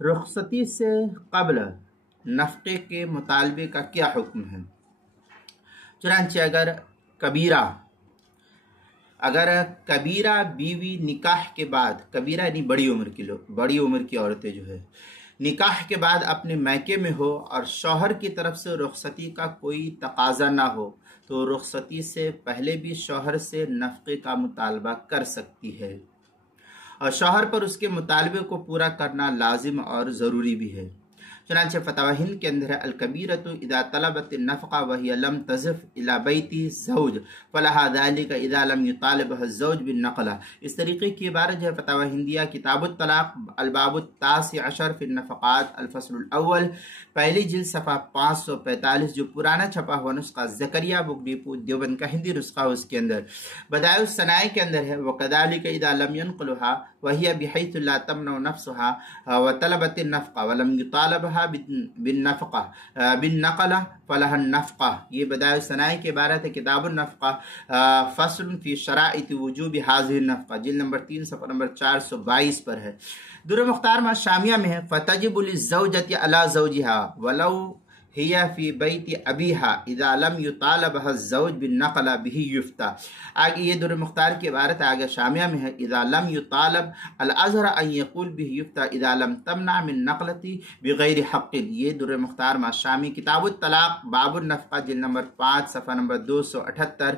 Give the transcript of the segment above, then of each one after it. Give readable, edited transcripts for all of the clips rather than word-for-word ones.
رخصتی سے قبل نفقے کے مطالبے کا کیا حکم ہے؟ چنانچہ اگر کبیرہ بیوی نکاح کے بعد، کبیرہ یعنی بڑی عمر کی عورتیں جو ہے نکاح کے بعد اپنے میکے میں ہو اور شوہر کی طرف سے رخصتی کا کوئی تقاضا نہ ہو تو رخصتی سے پہلے بھی شوہر سے نفقے کا مطالبہ کر سکتی ہے، اور شوہر پر اس کے مطالبے کو پورا کرنا لازم اور ضروری بھی ہے۔ چنانچہ فتاوی ہند کے اندر ہے الکبیرۃ اذا طلبت النفقہ وہی لم تزف الی بیت الزوج فلہا ذلک اذا لم یطالبها الزوج بالنقلہ۔ اس طریقے کی عبارت جو ہے فتاوی ہندیہ کتاب الطلاق الباب التاسع عشر فی النفقات الفصل الاول، پہلی جلد صفحہ 545، جو پرانا چھپا ہوا نسخہ زکریا بک ڈپو دیوبند کا ہندی نسخہ اس کے اندر بدائع الصنائع کے اندر ہے وکذالک اذا لم ينقلها وهي بحيث لا تمنع نفسها وطلبت النفقہ ولم يطالبها بالنقلہ فلها النفقہ۔ یہ بدائع الصنائع کی عبارت ہے کتاب النفقہ فصل فی شرائط وجوب هذه النفقہ، جلد نمبر 3 صفحہ نمبر 422 پر ہے۔ در مختار ما شامیہ میں ہے فتجب للزوجۃ علی زوجها ولو ہی فی بیت ابیہا اذا لم یطالبها الزوج بالنقل به یفتى۔ آگے یہ در مختار کی عبارت آگے شامیہ میں ہے اذا لم یطالب الازہر ان یقول به یفتى اذا لم تمنع من نقلتی بغیر حق۔ یہ در مختار ما شامی کتاب الطلاق باب النفقہ جلد نمبر 5 صفحہ نمبر 278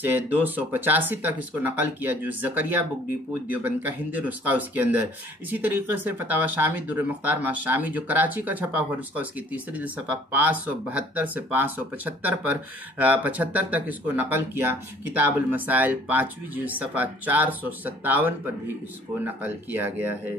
سے 285 تک اس کو نقل کیا، جو زکریا بک ڈپو دیوبند کا ہندی نسخہ اس کے اندر۔ اسی طریقے سے فتاوی شامی در مختار ما شامی جو کراچی کا چھپا ہوا نسخہ اس کی تیسری صفحہ 572 سے 575 پر 75 تک اس کو نقل کیا، کتاب المسائل 5ویں جلد صفحہ 457 پر بھی اس کو نقل کیا گیا ہے۔